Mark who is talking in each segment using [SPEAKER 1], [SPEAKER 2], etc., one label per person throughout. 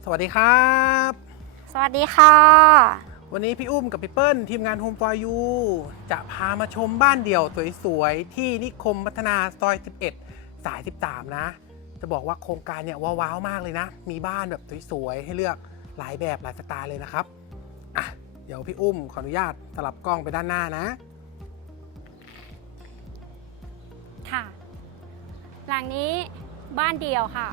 [SPEAKER 1] สวัสดีครับ
[SPEAKER 2] สวัสดีค่ะ
[SPEAKER 1] วันนี้พี่อุ้มกับพี่เปิ้ลทีมงาน Home for You จะพามาชมบ้านเดี่ยวสวยๆที่นิคมพัฒนาซอย 11 สาย 13 นะ จะบอกว่าโครงการเนี่ยว้าวๆมากเลยนะ มีบ้านแบบสวยๆให้เลือกหลายแบบหลายสไตล์เลยนะครับอ่ะเดี๋ยวพี่อุ้มขออนุญาตสลับกล้องไปด้านหน้านะ
[SPEAKER 2] ค่ะ หลังนี้บ้านเดี่ยวค่ะ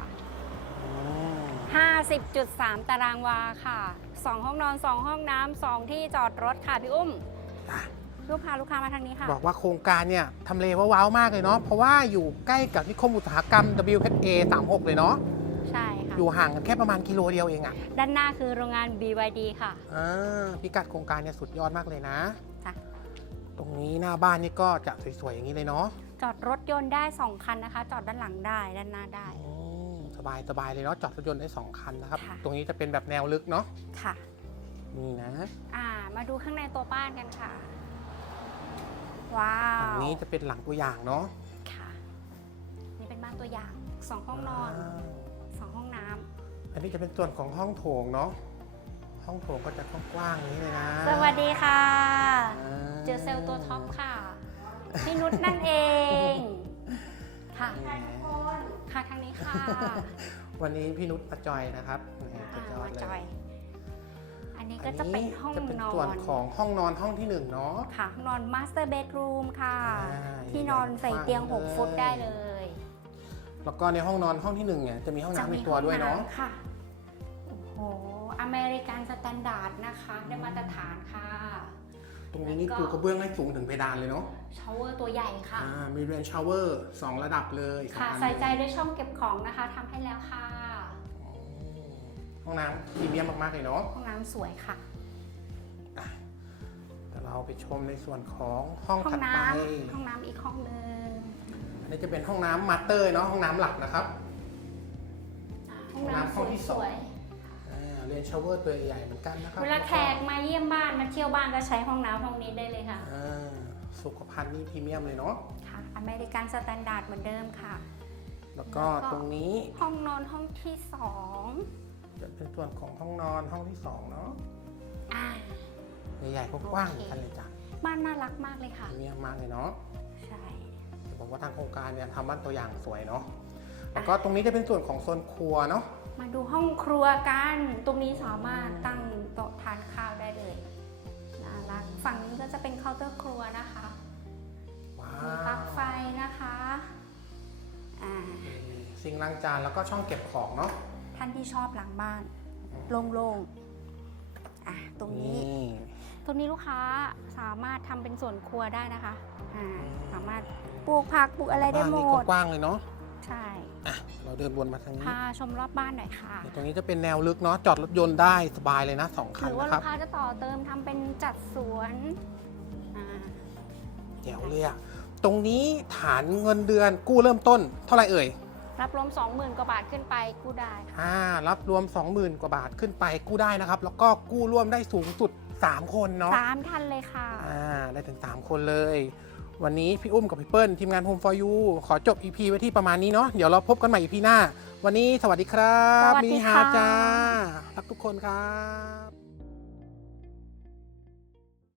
[SPEAKER 2] 50.3 ตารางวาค่ะ2ห้องนอน2ห้องน้ำ2ที่จอดรถค่ะพี่อุ้มลูกค้ามาทางนี้ค่ะ
[SPEAKER 1] บอกว่าโครงการเนี่ยทำเลว้าวๆมากเลยเนาะ เพราะว่าอยู่ใกล้กับนิคมอุตสาหกรรม WHA 36 เลยเนาะ
[SPEAKER 2] ใช่ค่ะ
[SPEAKER 1] อยู่ห่างกันแค่ประมาณกิโลเดียวเองอะ
[SPEAKER 2] ด้านหน้าคือโรงงาน BYD ค่ะ
[SPEAKER 1] พิกัดโครงการเนี่ยสุดยอดมากเลยนะ
[SPEAKER 2] จ้ะ
[SPEAKER 1] ตรงนี้หน้าบ้านนี่ก็จะสวยๆอย่างนี้เลยเนาะ
[SPEAKER 2] จอดรถยนต์ได้2คันนะคะ จอดด้านหลังได้ด้านหน้าได้
[SPEAKER 1] สบายเลยเนาะ จอดรถยนต์ได้2คันนะครับ
[SPEAKER 2] ค่ะ
[SPEAKER 1] ตรงนี้จะเป็นแบบแนวลึกเนาะ
[SPEAKER 2] ค่ะ
[SPEAKER 1] นี่นะ
[SPEAKER 2] มาดูข้างในตัวบ้านกันค่ะ ว้า
[SPEAKER 1] อั
[SPEAKER 2] วน
[SPEAKER 1] นี้จะเป็นหลังตัวอย่างเนาะ
[SPEAKER 2] ค่ะนี่เป็นบ้านตัวอย่าง2ห้องนอน2ห้องน้ำ
[SPEAKER 1] อันนี้จะเป็นส่วนของห้องโถงเนาะ ห้องโถงก็จะกว้างๆอย่างนี้เลยนะ
[SPEAKER 2] สวัสดีค่ะ
[SPEAKER 1] อ่า
[SPEAKER 2] เจอเซลล์ตัวท็อปค่ะ พี่นุชนั่นเอง ค่ะ ค่ะทางนี้ค่ะ
[SPEAKER 1] วันนี้พี่นุชมาจอยนะครับสุดยอด
[SPEAKER 2] มา
[SPEAKER 1] เล
[SPEAKER 2] จอย
[SPEAKER 1] ย
[SPEAKER 2] อันนี้ก็จะเป็นห้อง
[SPEAKER 1] จะเป็น
[SPEAKER 2] นอ
[SPEAKER 1] ส่วน
[SPEAKER 2] น
[SPEAKER 1] ของห้องนอนห้องที่1เนาะ
[SPEAKER 2] ค่ะห้องนอนมาสเตอร์เบดรูมค่ะ
[SPEAKER 1] อ่า
[SPEAKER 2] ที่นอนใส่เตียง
[SPEAKER 1] กว้างเลย
[SPEAKER 2] 6 ฟุตได้เลย
[SPEAKER 1] แล้วก็ในห้องนอนห้องที่1เนี่ยจะมีห้องน้ำในตัวด้วยเนาะ
[SPEAKER 2] จมีห้องำค่ะ โอ้โห อเมริกันสแตนดาร์ดนะคะ ได้มาตรฐานค่ะ
[SPEAKER 1] ตรงนี้นี่
[SPEAKER 2] แล้วก็
[SPEAKER 1] ปูกระเบื้องให้สูงถึงเพดานเลยเนาะ
[SPEAKER 2] ชาวเวอร์ตัวใหญ่ค่ะ
[SPEAKER 1] มีเรนชาวเวอร์2ระดับเลยสอง
[SPEAKER 2] ค่ะ
[SPEAKER 1] อัน
[SPEAKER 2] ใส่ใจด้วยช่องเก็บของนะคะทำให้แล้วค่ะ
[SPEAKER 1] ห้องน้ำพรีเมียมมากๆเลยเนาะ
[SPEAKER 2] ห้องน้ำสวยค่ะ
[SPEAKER 1] เดี๋ยวเราไปชมในส่วนของห้อง
[SPEAKER 2] ห้อ
[SPEAKER 1] ถั
[SPEAKER 2] ง
[SPEAKER 1] ด
[SPEAKER 2] น้
[SPEAKER 1] ไป
[SPEAKER 2] ำห้องน้ำอีกห้องหนึ่ง
[SPEAKER 1] อันนี้จะเป็นห้องน้ำมาสเตอร์เนาะห้องน้ำหลักนะครับ
[SPEAKER 2] ห้องน้ำ
[SPEAKER 1] ห้องที่ส
[SPEAKER 2] ส
[SPEAKER 1] อง
[SPEAKER 2] วย
[SPEAKER 1] เรนชาวเวอร์ตัวใหญ่เหมือนกันนะครับ
[SPEAKER 2] ๆเวลาแขกมาเยี่ยมบ้านมาเที่ยวบ้านก็ใช้ห้องน้ำห้องนี้ได้เลยค่ะ
[SPEAKER 1] สุขภัณฑ์นี่พรีเมียมเลยเนาะ
[SPEAKER 2] ค่ะ อเมริกันสแตนดาร์ดเหมือนเดิมค่ะ
[SPEAKER 1] แล้วก็ตรงนี้
[SPEAKER 2] ห้องนอนห้องที่สอง
[SPEAKER 1] จะเป็นส่วนของห้องนอนห้องที่2เนาะ
[SPEAKER 2] อ่า
[SPEAKER 1] ใหญ่ๆกว้างๆเหมือนกันเลยจ้ะ
[SPEAKER 2] บ้านน่ารักมากเลย
[SPEAKER 1] พ
[SPEAKER 2] ค่ะ
[SPEAKER 1] รีเมียมมากเลยเนาะ
[SPEAKER 2] ใช่
[SPEAKER 1] ผมว่าทางโครงการเนี่ยทำบ้านตัวอย่างสวยเนาะ แล้วก็ตรงนี้จะเป็นส่วนของโซนครัวเนาะ
[SPEAKER 2] มาดูห้องครัวกัน ตรงนี้สามารถตั้งโต๊ะทานข้าวได้เลย น่ารัก ฝั่งนี้ก็จะเป็นเคาน์เตอร์ครัวนะคะ
[SPEAKER 1] ว้า
[SPEAKER 2] มีปลั๊กไฟนะคะ
[SPEAKER 1] ซิงค์ล้างจานแล้วก็ช่องเก็บของเนาะ
[SPEAKER 2] ท่านที่ชอบหลังบ้าน โล่งๆ ตรงนี้ ตรงนี้ลูกค้าสามารถทำเป็นส่วนครัวได้นะคะ สามารถปลูกผักปลูกอะไรได้หม
[SPEAKER 1] บ้านนี่
[SPEAKER 2] ด
[SPEAKER 1] กว้างเลยเนาะ
[SPEAKER 2] ใช่
[SPEAKER 1] เราเดินวนมาทางนี้
[SPEAKER 2] พาชมรอบบ้านหน่อยค่ะ
[SPEAKER 1] ตรงนี้จะเป็นแนวลึกเนาะ จอดรถยนต์ได้สบายเลยนะ2
[SPEAKER 2] ห
[SPEAKER 1] คัน
[SPEAKER 2] รือว่า
[SPEAKER 1] นะค
[SPEAKER 2] ลู
[SPEAKER 1] รับ
[SPEAKER 2] กค้าจะต่อเติมทำเป็นจัดสวนอ่า
[SPEAKER 1] แจ๋วเลยอะตรงนี้ฐานเงินเดือนกู้เริ่มต้นเท่าไหร่เอ่ย
[SPEAKER 2] รับรวม 20,000 กว่าบาทขึ้นไปกู้ได้ค่ะ
[SPEAKER 1] รับรวม 20,000 กว่าบาทขึ้นไปกู้ได้นะครับ แล้วก็กู้ร่วมได้สูงสุด3 คนเนาะ
[SPEAKER 2] 3 ท่านเลยค่ะ
[SPEAKER 1] ได้ถึง3 คนเลย วันนี้พี่อุ้มกับพี่เปิ้ลทีมงาน Home for You ขอจบ EP ไว้ที่ประมาณนี้เนาะ เดี๋ยวเราพบกันใหม่ EP หน้า วันนี้สวัสดีครับ
[SPEAKER 2] สวัสดี
[SPEAKER 1] มินิฮา
[SPEAKER 2] ค่ะ
[SPEAKER 1] จ้า รักทุกคนครับ